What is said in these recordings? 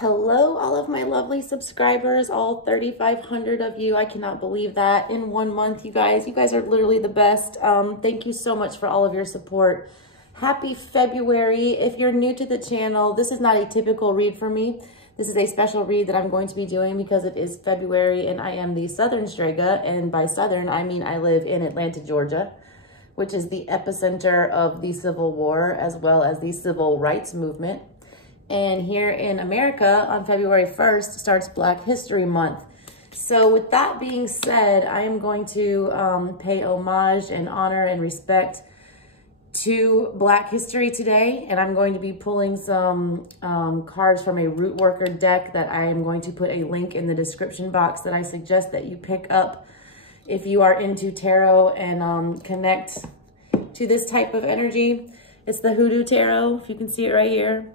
Hello, all of my lovely subscribers, all 3,500 of you. I cannot believe that in 1 month, you guys. You guys are literally the best. Thank you so much for all of your support. Happy February. If you're new to the channel, this is not a typical read for me. This is a special read that I'm going to be doing because it is February and I am the ASouthernStrega. And by Southern, I mean I live in Atlanta, Georgia, which is the epicenter of the Civil War as well as the Civil Rights Movement. And here in America, on February 1st, starts Black History Month. So with that being said, I am going to pay homage and honor and respect to Black history today. And I'm going to be pulling some cards from a root worker deck that I am going to put a link in the description box that I suggest that you pick up if you are into tarot and connect to this type of energy. It's the Hoodoo Tarot, if you can see it right here.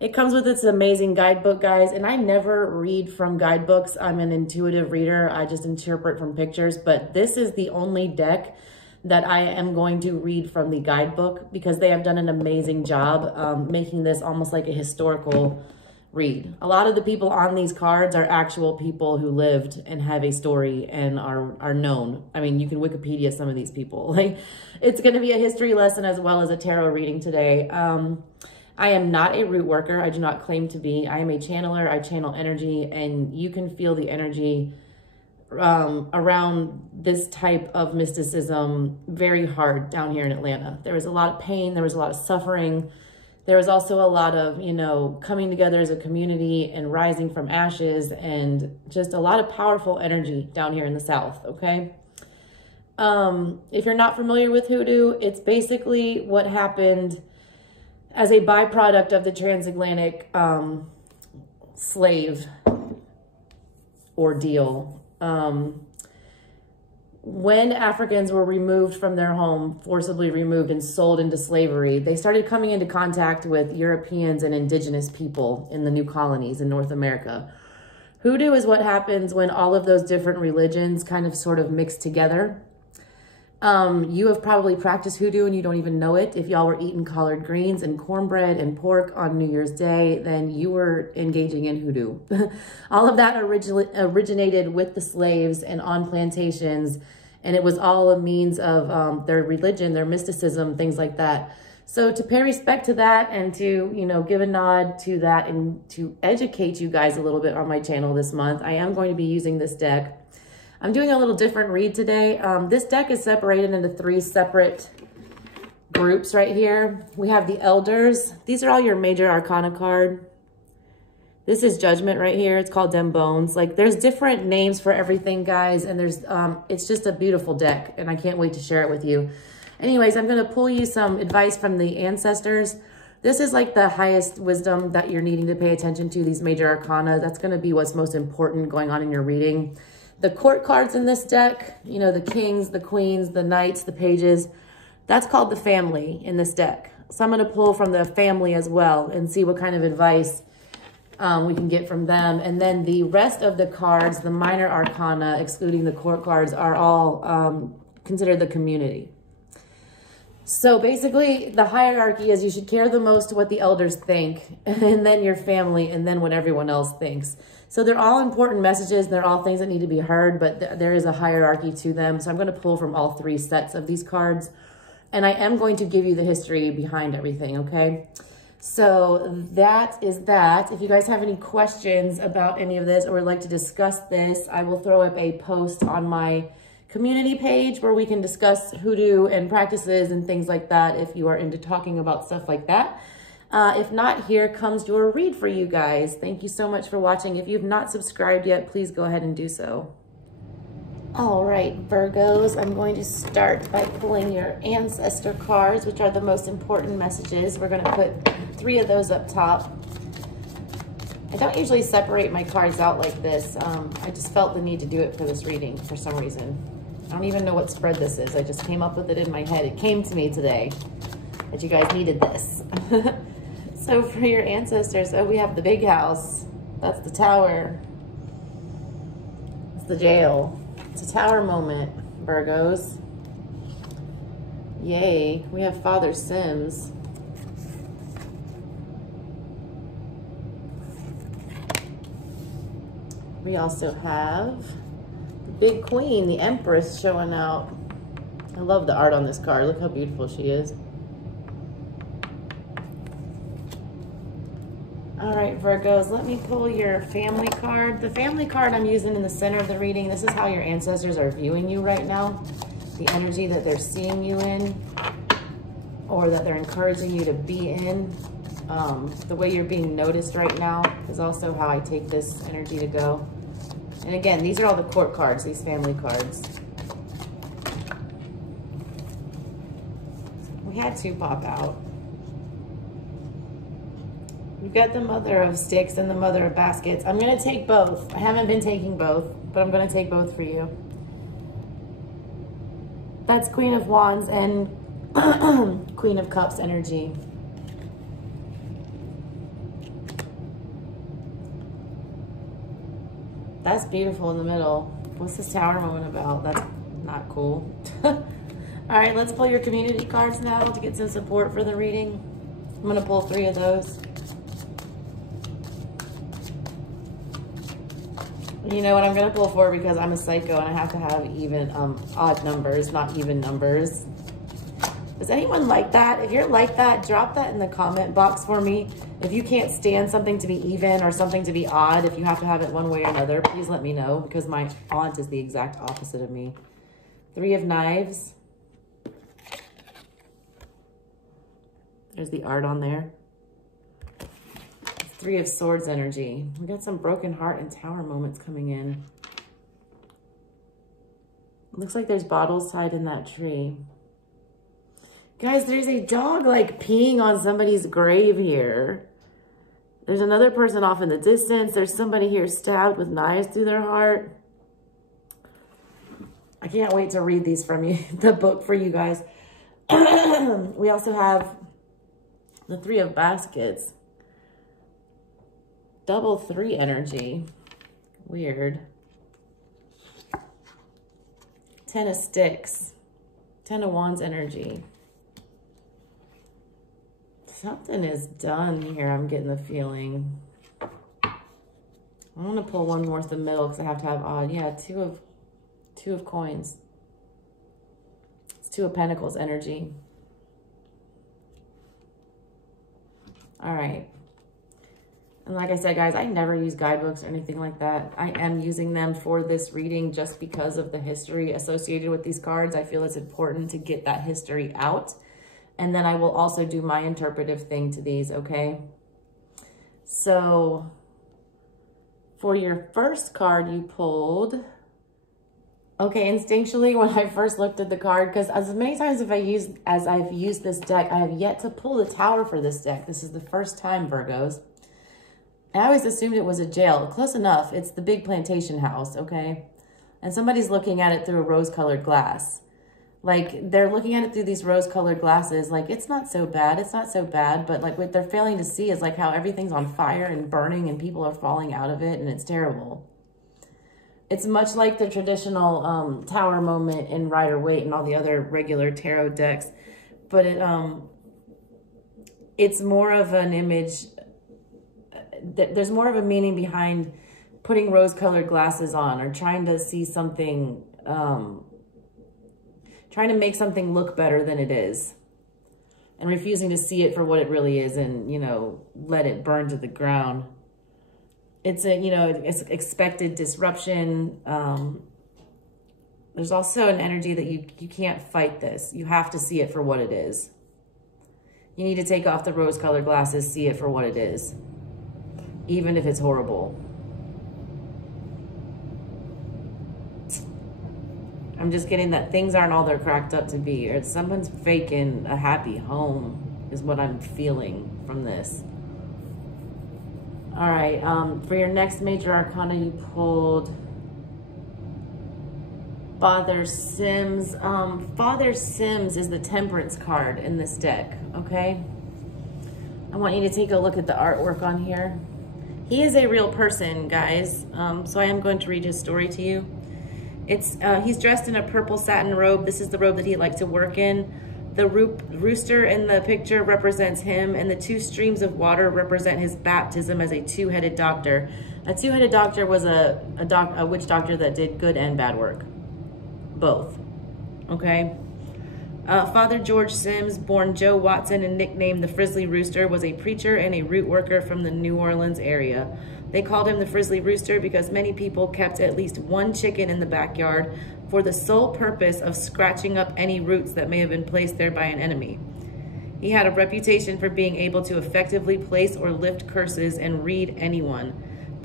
It comes with its amazing guidebook, guys, and I never read from guidebooks. I'm an intuitive reader. I just interpret from pictures, but this is the only deck that I am going to read from the guidebook because they have done an amazing job making this almost like a historical read. A lot of the people on these cards are actual people who lived and have a story and are known. I mean, you can Wikipedia some of these people. Like, it's going to be a history lesson as well as a tarot reading today. I am not a root worker. I do not claim to be. I am a channeler. I channel energy, and you can feel the energy around this type of mysticism very hard down here in Atlanta. There was a lot of pain. There was a lot of suffering. There was also a lot of, you know, coming together as a community and rising from ashes, and just a lot of powerful energy down here in the South, okay? If you're not familiar with Hoodoo, it's basically what happened as a byproduct of the transatlantic slave ordeal. When Africans were removed from their home, forcibly removed and sold into slavery, they started coming into contact with Europeans and indigenous people in the new colonies in North America. Hoodoo is what happens when all of those different religions kind of sort of mix together. You have probably practiced hoodoo and you don't even know it. If y'all were eating collard greens and cornbread and pork on New Year's Day, then you were engaging in hoodoo. All of that originated with the slaves and on plantations, and it was all a means of their religion, their mysticism, things like that. So to pay respect to that and to, you know, give a nod to that and to educate you guys a little bit on my channel this month, I am going to be using this deck. I'm doing a little different read today. This deck is separated into 3 separate groups right here. We have the Elders. These are all your major arcana card. This is Judgment right here. It's called Dem Bones. Like, there's different names for everything, guys, and there's it's just a beautiful deck, and I can't wait to share it with you. Anyways, I'm going to pull you some advice from the ancestors. This is like the highest wisdom that you're needing to pay attention to, these major arcana. That's going to be what's most important going on in your reading. The court cards in this deck, you know, the kings, the queens, the knights, the pages, that's called the family in this deck. So I'm going to pull from the family as well and see what kind of advice we can get from them. And then the rest of the cards, the minor arcana, excluding the court cards, are all considered the community. So basically, the hierarchy is you should care the most what the elders think, and then your family, and then what everyone else thinks. So they're all important messages. They're all things that need to be heard, but there is a hierarchy to them. So I'm going to pull from all 3 sets of these cards, and I am going to give you the history behind everything, okay? So that is that. If you guys have any questions about any of this or would like to discuss this, I will throw up a post on my community page where we can discuss hoodoo and practices and things like that if you are into talking about stuff like that. If not, here comes your read for you guys. Thank you so much for watching. If you've not subscribed yet, please go ahead and do so. All right, Virgos, I'm going to start by pulling your ancestor cards, which are the most important messages. We're going to put 3 of those up top. I don't usually separate my cards out like this. I just felt the need to do it for this reading for some reason. I don't even know what spread this is. I just came up with it in my head. It came to me today that you guys needed this. So for your ancestors, oh, we have the big house. That's the tower. It's the jail. It's a tower moment, Virgos. Yay. We have Father Sims. We also have the big queen, the Empress, showing out. I love the art on this card. Look how beautiful she is. All right, Virgos, let me pull your family card. The family card I'm using in the center of the reading. This is how your ancestors are viewing you right now. The energy that they're seeing you in, or that they're encouraging you to be in. The way you're being noticed right now is also how I take this energy to go. And again, these are all the court cards, these family cards. We had two pop out. We've got the Mother of Sticks and the Mother of Baskets. I'm going to take both. I haven't been taking both, but I'm going to take both for you. That's Queen of Wands and Queen of Cups energy. That's beautiful in the middle. What's this Tower moment about? That's not cool. All right, let's pull your community cards now to get some support for the reading. I'm going to pull 3 of those. You know what I'm going to pull 4 because I'm a psycho and I have to have even odd numbers, not even numbers. Is anyone like that? If you're like that, drop that in the comment box for me. If you can't stand something to be even or something to be odd, if you have to have it one way or another, please let me know because my aunt is the exact opposite of me. 3 of Knives. There's the art on there. 3 of Swords energy. We got some broken heart and Tower moments coming in. Looks like there's bottles tied in that tree. Guys, there's a dog like peeing on somebody's grave here. There's another person off in the distance. There's somebody here stabbed with knives through their heart. I can't wait to read these from you, the book for you guys. We also have the 3 of Baskets. Double 3 energy. Weird. 10 of Sticks. 10 of Wands energy. Something is done here. I'm getting the feeling. I want to pull one more to the middle because I have to have odd. Yeah, two of Coins. It's 2 of Pentacles energy. All right. And like I said, guys, I never use guidebooks or anything like that. I am using them for this reading just because of the history associated with these cards. I feel it's important to get that history out. And then I will also do my interpretive thing to these, okay? So for your first card you pulled, okay, instinctually when I first looked at the card, because as many times as I've used this deck, I have yet to pull the Tower for this deck. This is the first time, Virgos. I always assumed it was a jail. Close enough. It's the big plantation house, okay? And somebody's looking at it through a rose-colored glass. Like, they're looking at it through these rose-colored glasses. Like, it's not so bad. It's not so bad. But, like, what they're failing to see is, like, how everything's on fire and burning and people are falling out of it, and it's terrible. It's much like the traditional Tower moment in Rider-Waite and all the other regular tarot decks. But it's more of an image. There's more of a meaning behind putting rose-colored glasses on or trying to see something, trying to make something look better than it is and refusing to see it for what it really is and, you know, let it burn to the ground. It's a, you know, it's expected disruption. There's also an energy that you can't fight this. You have to see it for what it is. You need to take off the rose-colored glasses, see it for what it is, even if it's horrible. I'm just getting that things aren't all they're cracked up to be, or someone's faking a happy home is what I'm feeling from this. All right, for your next major arcana, you pulled Father Sims. Father Sims is the Temperance card in this deck, okay? I want you to take a look at the artwork on here. He is a real person, guys, so I am going to read his story to you. He's dressed in a purple satin robe. This is the robe that he liked to work in The rooster in the picture represents him, and the two streams of water represent his baptism as a two-headed doctor. A two-headed doctor was a witch doctor that did good and bad work. Both. Okay? Father George Sims, born Joe Watson and nicknamed the Frizzly Rooster, was a preacher and a root worker from the New Orleans area. They called him the Frizzly Rooster because many people kept at least one chicken in the backyard for the sole purpose of scratching up any roots that may have been placed there by an enemy. He had a reputation for being able to effectively place or lift curses and read anyone.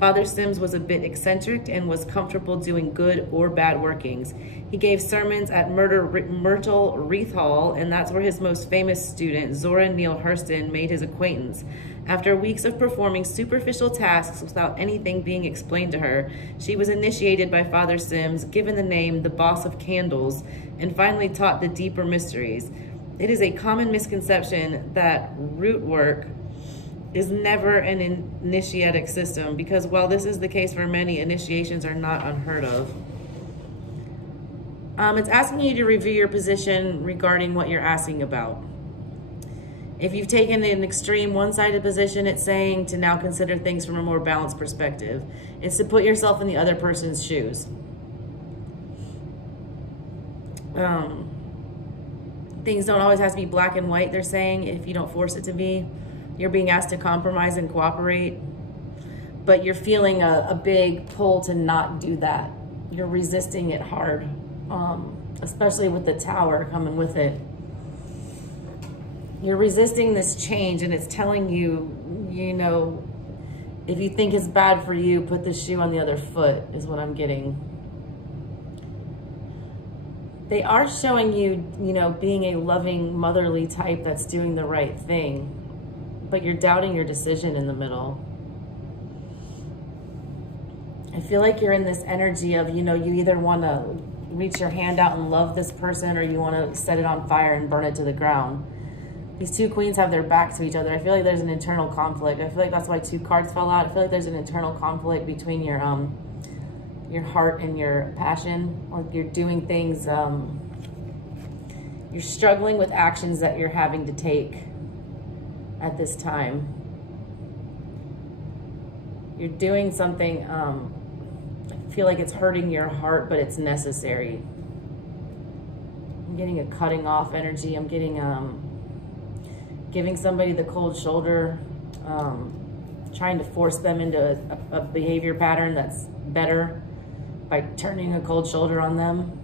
Father Sims was a bit eccentric and was comfortable doing good or bad workings. He gave sermons at Myrtle Wreath Hall, and that's where his most famous student, Zora Neale Hurston, made his acquaintance. After weeks of performing superficial tasks without anything being explained to her, she was initiated by Father Sims, given the name the Boss of Candles, and finally taught the deeper mysteries. It is a common misconception that root work is never an initiatic system, because while this is the case for many, initiations are not unheard of. It's asking you to review your position regarding what you're asking about. If you've taken an extreme one-sided position, it's saying to now consider things from a more balanced perspective. It's to put yourself in the other person's shoes. Things don't always have to be black and white, they're saying, if you don't force it to be. You're being asked to compromise and cooperate, but you're feeling a big pull to not do that. You're resisting it hard, especially with the Tower coming with it. You're resisting this change, and it's telling you, you know, if you think it's bad for you, put the shoe on the other foot, is what I'm getting. They are showing you, you know, being a loving, motherly type that's doing the right thing, but you're doubting your decision in the middle. I feel like you're in this energy of, you know, you either want to reach your hand out and love this person, or you want to set it on fire and burn it to the ground. These two queens have their backs to each other. I feel like there's an internal conflict. I feel like that's why two cards fell out. I feel like there's an internal conflict between your heart and your passion. Like you're doing things, you're struggling with actions that you're having to take at this time. You're doing something, I feel like it's hurting your heart, but it's necessary. I'm getting a cutting off energy. I'm getting, giving somebody the cold shoulder, trying to force them into a behavior pattern that's better by turning a cold shoulder on them,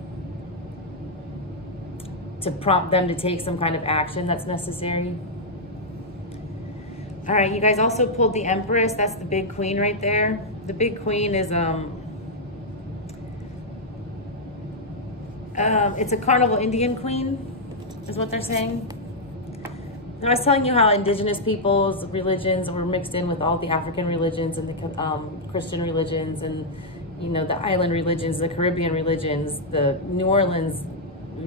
to prompt them to take some kind of action that's necessary. All right, you guys also pulled the Empress. That's the big queen right there. The big queen is, it's a carnival Indian queen, is what they're saying. I was telling you how indigenous peoples' religions were mixed in with all the African religions and the Christian religions, and, you know, the island religions, the Caribbean religions, the New Orleans,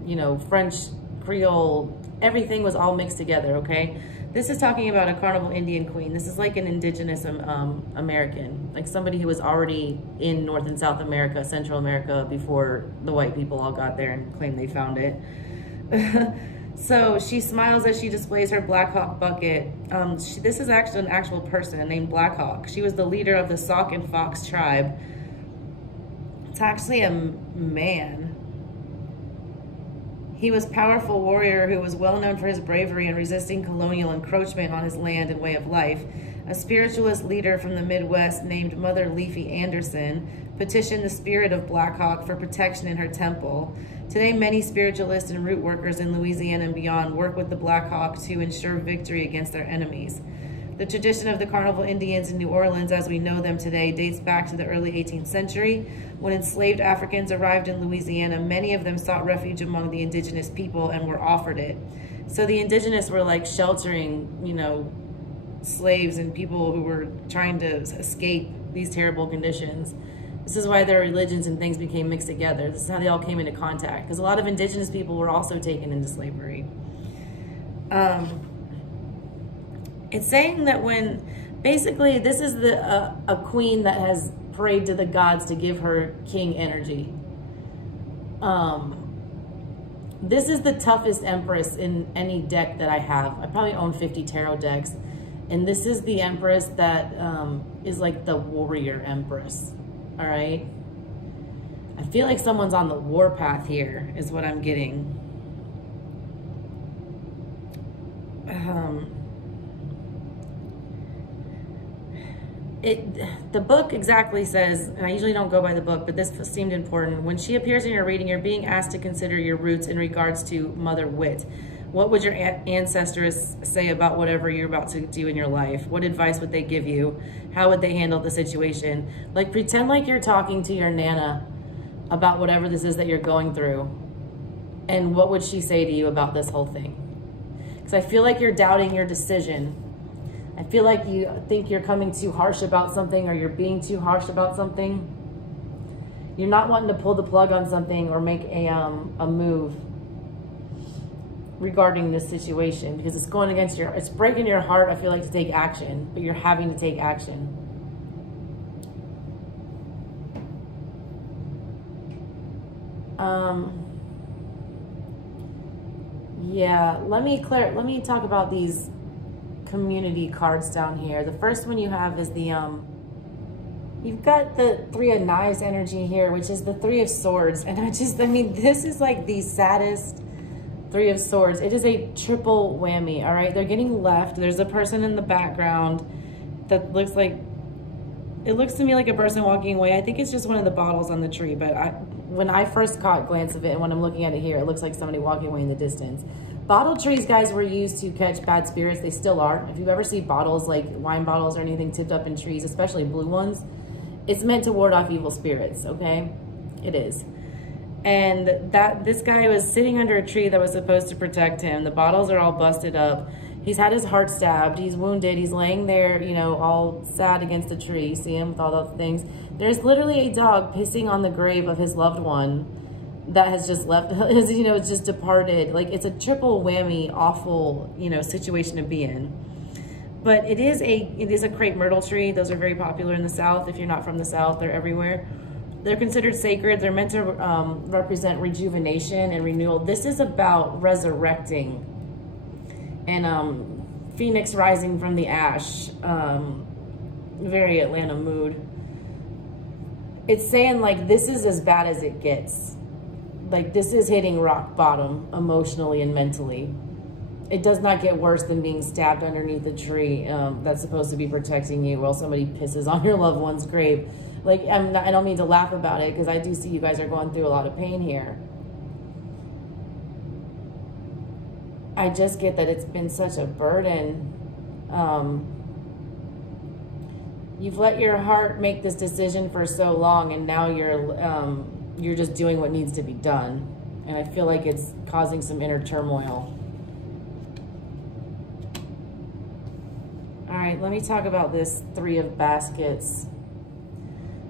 you know, French, Creole, everything was all mixed together, okay? This is talking about a carnival Indian queen. This is like an indigenous American, like somebody who was already in North and South America, Central America, before the white people all got there and claimed they found it. So she smiles as she displays her Black Hawk bucket. This is actually an actual person named Black Hawk. She was the leader of the Sauk and Fox tribe. It's actually a man. He was a powerful warrior who was well known for his bravery in resisting colonial encroachment on his land and way of life. A spiritualist leader from the Midwest named Mother Leafy Anderson petitioned the spirit of Black Hawk for protection in her temple. Today, many spiritualists and root workers in Louisiana and beyond work with the Black Hawk to ensure victory against their enemies. The tradition of the Carnival Indians in New Orleans, as we know them today, dates back to the early 18th century. When enslaved Africans arrived in Louisiana, many of them sought refuge among the indigenous people and were offered it. So the indigenous were like sheltering, you know, slaves and people who were trying to escape these terrible conditions. This is why their religions and things became mixed together. This is how they all came into contact, because a lot of indigenous people were also taken into slavery. It's saying that when, basically, this is a queen that has prayed to the gods to give her king energy. This is the toughest Empress in any deck that I have. I probably own 50 tarot decks. And this is the Empress that is like the warrior Empress. All right. I feel like someone's on the war path here is what I'm getting. The book exactly says, and I usually don't go by the book, but this seemed important. When she appears in your reading, you're being asked to consider your roots in regards to Mother Wit. What would your ancestors say about whatever you're about to do in your life? What advice would they give you? How would they handle the situation? Like, pretend like you're talking to your Nana about whatever this is that you're going through. And what would she say to you about this whole thing? Because I feel like you're doubting your decision. I feel like you think you're coming too harsh about something, or you're being too harsh about something. You're not wanting to pull the plug on something or make a move regarding this situation, because it's going against it's breaking your heart, I feel like, to take action, but you're having to take action. Yeah, let me talk about these community cards down here. The first one you have is the you've got the Three of Knives energy here, which is the Three of Swords. And I mean, this is like the saddest Three of Swords. It is a triple whammy, all right? They're getting left. There's a person in the background that looks like, it looks to me like a person walking away. I think it's just one of the bottles on the tree, but when I first caught a glance of it, and when I'm looking at it here, it looks like somebody walking away in the distance. Bottle trees, guys, were used to catch bad spirits. They still are. If you've ever seen bottles, like wine bottles or anything tipped up in trees, especially blue ones, it's meant to ward off evil spirits, okay? It is. And this guy was sitting under a tree that was supposed to protect him. The bottles are all busted up. He's had his heart stabbed. He's wounded. He's laying there, you know, all sad against the tree. You see him with all those things. There's literally a dog pissing on the grave of his loved one that has just left, you know, it's just departed. Like, it's a triple whammy, awful, you know, situation to be in. But it is a crepe myrtle tree. Those are very popular in the South. If you're not from the South, they're everywhere. They're considered sacred. They're meant to represent rejuvenation and renewal. This is about resurrecting and phoenix rising from the ash. Very Atlanta mood. It's saying, like, this is as bad as it gets. Like, this is hitting rock bottom emotionally and mentally. It does not get worse than being stabbed underneath a tree that's supposed to be protecting you while somebody pisses on your loved one's grave. Like, I don't mean to laugh about it, because I do see you guys are going through a lot of pain here. I just get that it's been such a burden. You've let your heart make this decision for so long, and now you're just doing what needs to be done. And I feel like it's causing some inner turmoil. All right, let me talk about this Three of Baskets.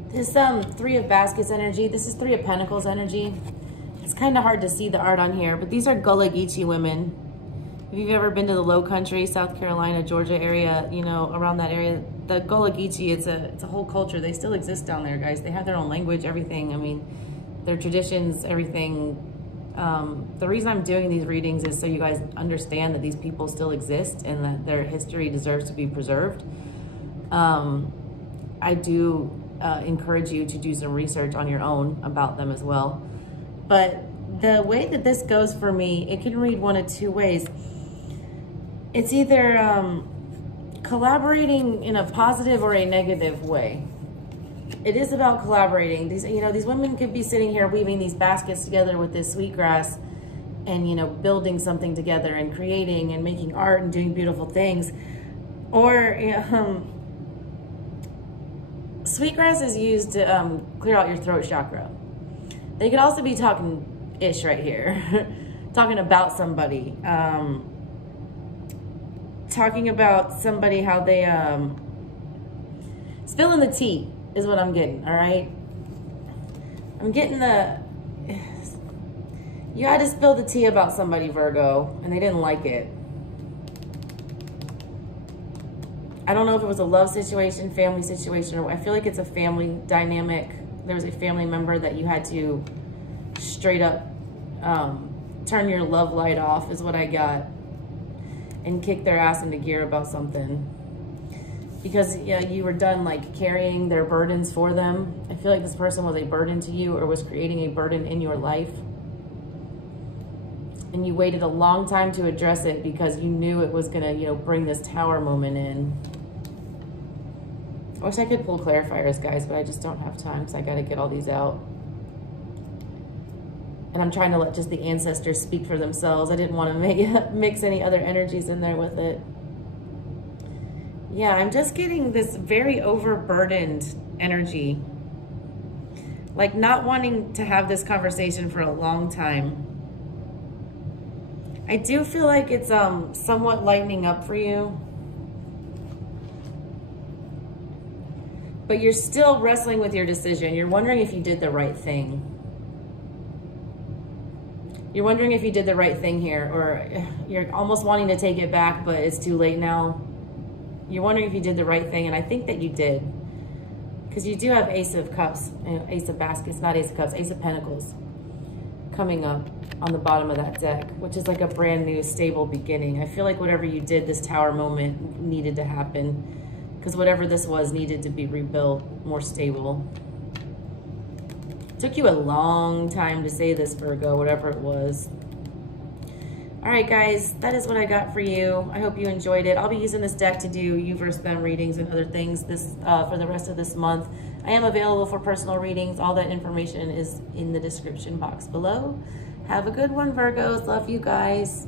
This Three of Baskets energy, this is Three of Pentacles energy. It's kind of hard to see the art on here, but these are Gullah Geechee women. If you've ever been to the Low Country, South Carolina, Georgia area, you know, around that area, the Gullah Geechee, it's a whole culture. They still exist down there, guys. They have their own language, everything. I mean, their traditions, everything. The reason I'm doing these readings is so you guys understand that these people still exist and that their history deserves to be preserved. I do encourage you to do some research on your own about them as well. But the way that this goes for me, it can read one of two ways. It's either collaborating in a positive or a negative way. It is about collaborating. These, you know, these women could be sitting here weaving these baskets together with this sweetgrass and, you know, building something together and creating and making art and doing beautiful things. Or, you know, sweetgrass is used to clear out your throat chakra. They could also be talking ish right here, talking about somebody, talking about somebody, how they spilling the tea is what I'm getting. All right, I'm getting you had to spill the tea about somebody, Virgo, and they didn't like it. I don't know if it was a love situation, family situation, or I feel like it's a family dynamic. There was a family member that you had to straight up turn your love light off is what I got, and kick their ass into gear about something. Because yeah, you were done like carrying their burdens for them. I feel like this person was a burden to you or was creating a burden in your life. And you waited a long time to address it because you knew it was gonna, you know, bring this tower moment in. I wish I could pull clarifiers, guys, but I just don't have time because I gotta get all these out. And I'm trying to let just the ancestors speak for themselves. I didn't want to mix any other energies in there with it. Yeah, I'm just getting this very overburdened energy. Like not wanting to have this conversation for a long time. I do feel like it's somewhat lightening up for you. But you're still wrestling with your decision. You're wondering if you did the right thing. You're wondering if you did the right thing here, or you're almost wanting to take it back, but it's too late now. You're wondering if you did the right thing, and I think that you did. Because you do have Ace of Cups, Ace of Baskets, not Ace of Cups, Ace of Pentacles coming up on the bottom of that deck, which is like a brand new, stable beginning. I feel like whatever you did, this tower moment needed to happen, because whatever this was needed to be rebuilt, more stable. Took you a long time to say this, Virgo, whatever it was. All right, guys, that is what I got for you. I hope you enjoyed it. I'll be using this deck to do you versus them readings and other things for the rest of this month. I am available for personal readings. All that information is in the description box below. Have a good one, Virgos. Love you guys.